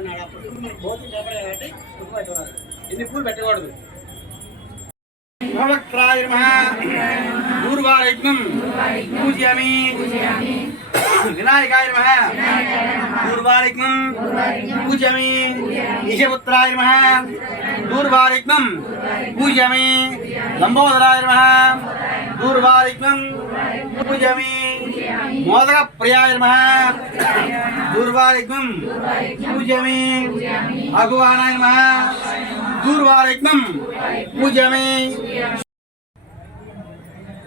ఉన్నాడు. అప్పుడు మనకు భౌతిక కనపడే కాబట్టి కుంకుమ పెట్టకూడదు. ఎన్ని పూలు పెట్టకూడదు. భవక్రాయ నమః దూర్వారయజ్ఞం పూజయామి. వినాయకాయ నమః దూర్వారయజ్ఞం పూజయామి. ఈశపుత్రాయ నమః దూర్వారయజ్ఞం పూజయామి. లంబోదరాయ నమః దూర్వారయజ్ఞం పూజయామి. మోదక ప్రియాయ నమః దూర్వారయజ్ఞం పూజయామి. అగువానాయ నమః దూర్వారయజ్ఞం పూజయామి.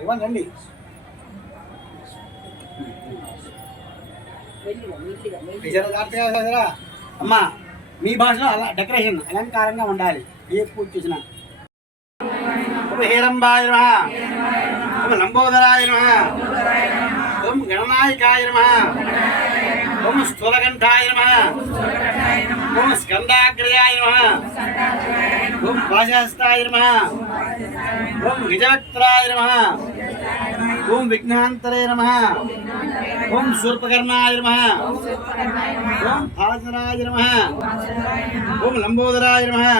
ఇవ్వండి. అమ్మా మీ భాషలో అలా డెకరేషన్ అలంకారంగా ఉండాలి. ఏ పూజ చేసినా. హేరంబాయ నమః ఓం లంబోదరాయ నమః ఓం గణనాయకాయ నమః ఓం స్థూలకంఠాయ నమః ఓం స్కందాగ్రయాయ నమః ఓం పాశహస్తాయ నమః ఓం విజవక్త్రాయ నమః ఓం విఘ్నాంతరే నమః ఓం శూర్పకర్ణాయ నమః ఓం భాస్కరాయ నమః ఓం లంబోదరాయ నమః.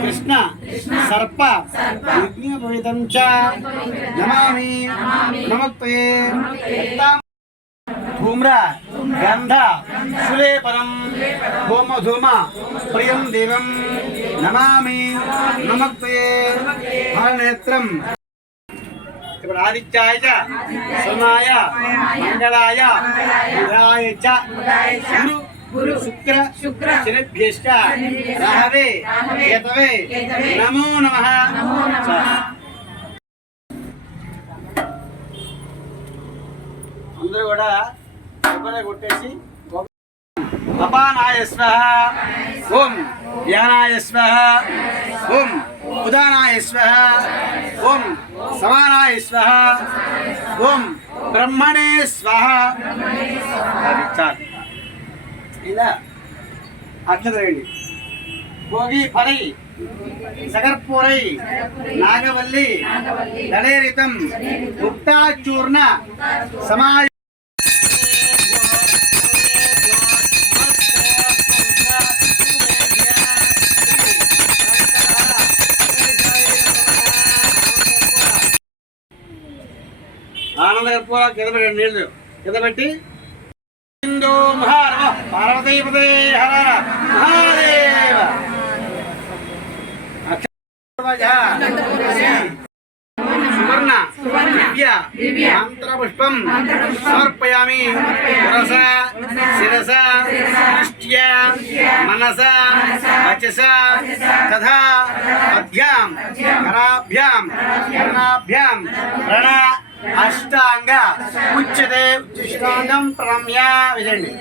కృష్ణ సర్ప విఘ్నపవితం చ నమామి నమస్తే. ధూమ్ర గంధ సులేపనం హోమధూమ ప్రియం దేవం నమామి నమస్తే. ఫలనేత్రం. ఇప్పుడు ఆదిత్యాయ చ సోమాయ మంగళాయ బుధాయ చ గురు శుక్ర శనిభ్యశ్చ రాహవే కేతవే నమో నమః. అందరూ కూడా కొబ్బరి కొట్టేసి అపానాయ స్వః ఓం ధ్యానాయ స్వః ఓం ఉదానాయ స్వః ఓం సమానాయ స్వః ఓం బ్రహ్మణే స్వః. ఇలా అక్షతరండి. భోగి ఫలై సగర్పూరై నాగవల్లి దళేరితం ముక్తాచూర్ణ సమాయ ఆనంద కర్పూర కింద పెట్టండి. నీళ్ళు కింద పెట్టి పార్వతీపదే హర మహాదేవ. సువర్ణ దివ్య మంత్రపుష్పం సమర్పయామి. శిరస దృష్ట్య మనస వచస తథా పద్భ్యాం కరాభ్యాం కర్ణాభ్యాం ప్రణా అష్టాంగ ఉచ్యతే. ఉచ్చిష్టాంగం ప్రణమ్య. విజయండి.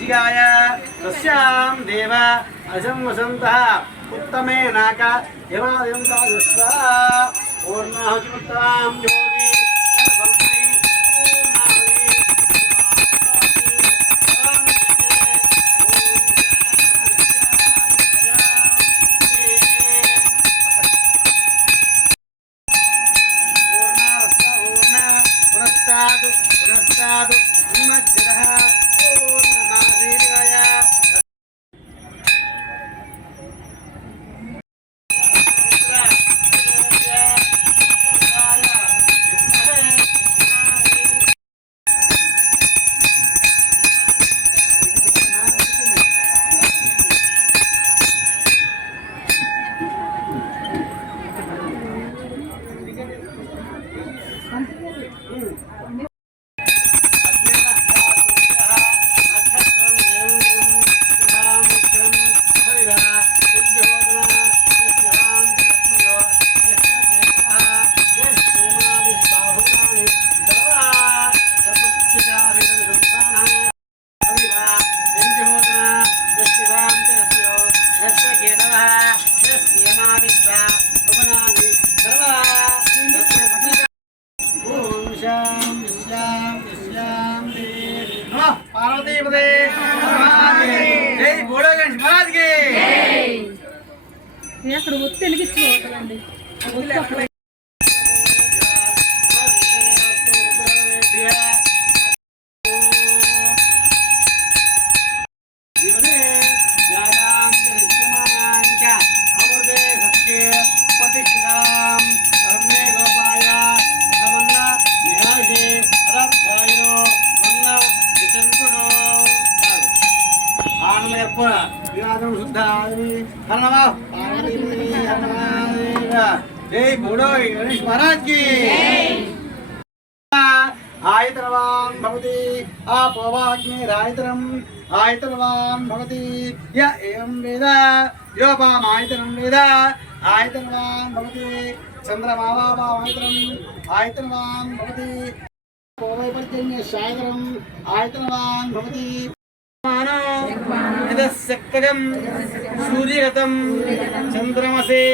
जिगाय तस्यां देव अजं वसन्तः उत्तमे नाक यमादिं तादृश्वा पूर्णाहुतिमुत्तमां योगी पार्वतीपदे जय बोलो गणेश महाराज की అక్కడ ఒత్తి వెలిగించుకోవాలండి जय बोलो गणेश महाराज की आयतनवान् भवति आपोवाग्निरायतनम् आयतनवान् भवति य एवं वेद योपामायतनं वेद आयतनवान् भवति चन्द्रमावापामायतनम् आयतनवान् भवति पोवैपर्जन्यशायतनम् आयतनवान् भवति यदस्यक्तगं सूर्यगतं चन्द्रमसे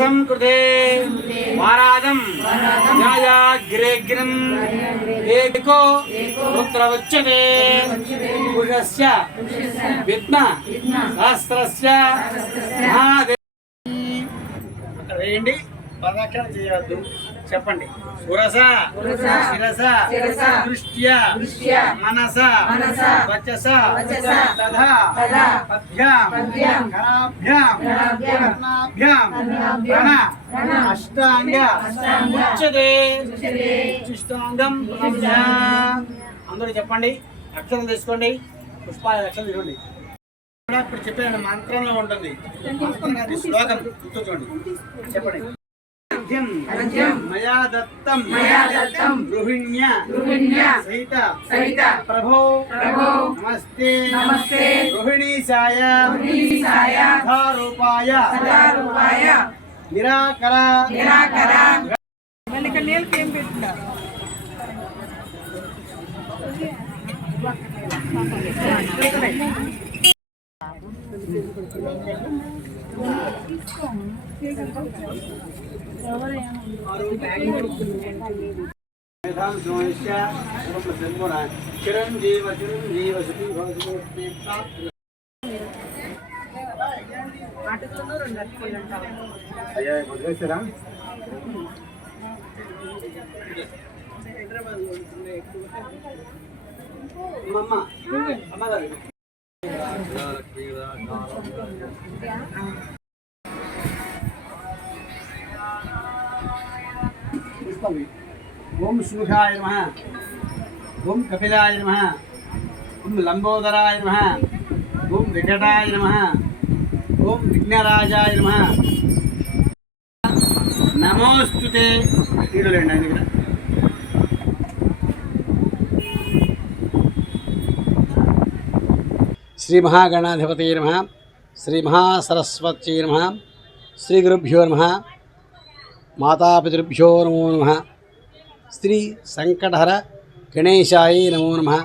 संकृते वारादं न्यायाग्रेग्रम् एको रुद्रवच्यते पुरुषस्य विद्म सहस्रस्य महादेवी అక్కడ వేయండి ప్రదక్షిణ చేయవద్దు చెప్పండి పురస శిరస దృష్ట్య మనస వచస తథా పద్భ్యాం కరాభ్యాం కర్ణాభ్యాం ప్రణా అష్టాంగ ఉచ్యతే ఉచ్చిష్టాంగం అందరూ చెప్పండి అక్షరం తీసుకోండి పుష్పాల అక్షరం తీసుకోండి ఇప్పుడు చెప్పే మంత్రంలో ఉంటుంది శ్లోకం గుర్తుంచుకోండి చెప్పండి मया दत्तं गृहिण्य सहित प्रभो नमस्ते गृहिणीशाय रूपाय निराकर चिरंजीव सुखी भवसरा ओम सुमुखाय नमः ओम कपिलाय नमः ओम लंबोदराय नमः ओम विकटाय नमः ओम विघ्नराजाय नमः नमोस्तुते श्री महागणाधिपतये नमः श्री महासरस्वत्यै नमः श्री गुरुभ्यो नमः मातापितृभ्यो नमो नमः श्री संकटहर गणेशाय नमो नमः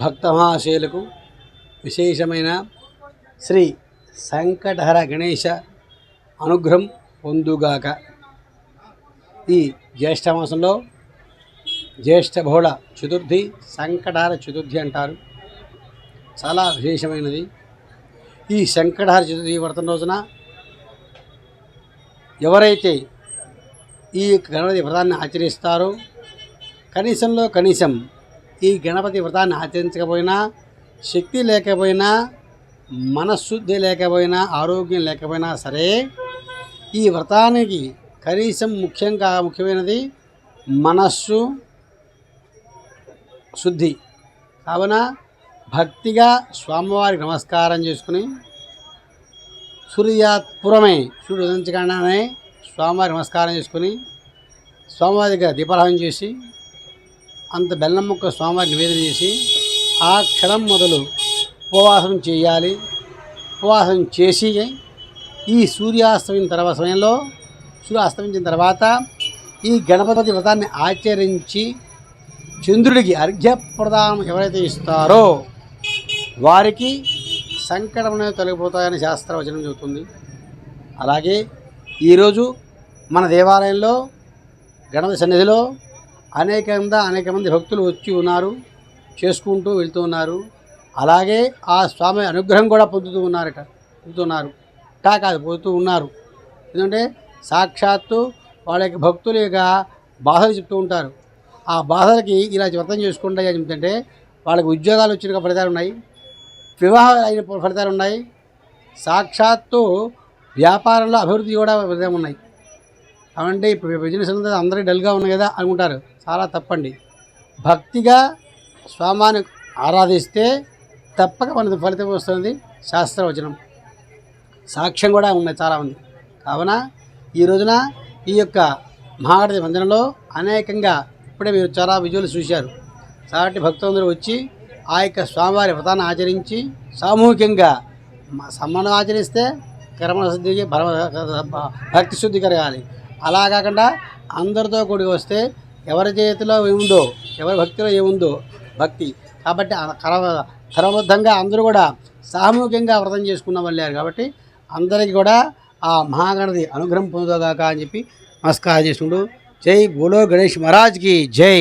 भक्तमहाशयुలకు విశేషమైన శ్రీ సంకటహర గణేశ అనుగ్రహం పొందుగాక. ఈ జ్యేష్ఠ మాసంలో జ్యేష్ఠ బహుళ చతుర్థి సంకటహర చతుర్థి అంటారు. చాలా విశేషమైనది. ఈ సంకటహర చతుర్థి వ్రతం రోజున ఎవరైతే ఈ గణపతి వ్రతాన్ని ఆచరిస్తారో కనీసంలో కనీసం ఈ గణపతి వ్రతాన్ని ఆచరించకపోయినా, శక్తి లేకపోయినా, మనశ్శుద్ధి లేకపోయినా, ఆరోగ్యం లేకపోయినా సరే ఈ వ్రతానికి కనీసం ముఖ్యమైనది మనస్సు శుద్ధి. కావున భక్తిగా స్వామివారికి నమస్కారం చేసుకుని సూర్యాత్పురమే సూర్యుడు ఉదయించగానే స్వామివారి నమస్కారం చేసుకుని స్వామివారి దగ్గర దీపారాధన చేసి అంత బెల్లం ముక్క స్వామివారి నివేదన చేసి ఆ క్షణం మొదలు ఉపవాసం చేయాలి. ఉపవాసం చేసి ఈ సూర్యుడు అస్తమించిన తర్వాత ఈ గణపతి వ్రతాన్ని ఆచరించి చంద్రుడికి అర్ఘ్యప్రదానం ఎవరైతే ఇస్తారో వారికి సంకటం అనేవి తొలగిపోతాయని శాస్త్రవచనం చెబుతుంది. అలాగే ఈరోజు మన దేవాలయంలో గణపతి సన్నిధిలో అనేక మంది భక్తులు వచ్చి ఉన్నారు, చేసుకుంటూ వెళ్తూ ఉన్నారు. అలాగే ఆ స్వామి అనుగ్రహం కూడా పొందుతున్నారు కాదు పోతూ ఉన్నారు. ఎందుకంటే సాక్షాత్తు వాళ్ళ యొక్క భక్తుల యొక్క బాధలు చెప్తూ ఉంటారు. ఆ బాధలకి ఇలా వ్రతం చేసుకుంటే ఏమిటంటే వాళ్ళకి ఉద్యోగాలు వచ్చిన ఫలితాలు ఉన్నాయి, వివాహాలు అయిన ఫలితాలు ఉన్నాయి, సాక్షాత్తు వ్యాపారంలో అభివృద్ధి కూడా ఫలితం ఉన్నాయి. అవంటే ఇప్పుడు బిజినెస్ అంతా అందరూ డల్గా ఉన్నాయి కదా అనుకుంటారు, చాలా తప్పండి. భక్తిగా స్వామిని ఆరాధిస్తే తప్పక మనకి ఫలితం వస్తుంది. శాస్త్రవచనం సాక్ష్యం కూడా ఉన్నాయి చాలామంది. కావున ఈ రోజున ఈ యొక్క మహాగణపతి వందనలో అనేకంగా ఇప్పుడే మీరు చాలా విజువల్స్ చూశారు. కాబట్టి భక్తులందరూ వచ్చి ఆ యొక్క స్వామివారి వ్రతాన్ని ఆచరించి సామూహికంగా సమ్మను ఆచరిస్తే కర్మశుద్ధికి భక్తి శుద్ధి కలగాలి. అలా కాకుండా అందరితో కూడి వస్తే ఎవరి చేతిలో ఏముందో, ఎవరి భక్తిలో ఏముందో భక్తి. కాబట్టి క్రమబద్ధంగా అందరూ కూడా సామూహికంగా వ్రతం చేసుకున్న వాళ్ళారు. కాబట్టి అందరికీ కూడా ఆ మహాగణపతి అనుగ్రహం పొందుగాక అని చెప్పి నమస్కారం చేసుకుంటూ జై బోలో గణేష్ మహారాజ్కి జై.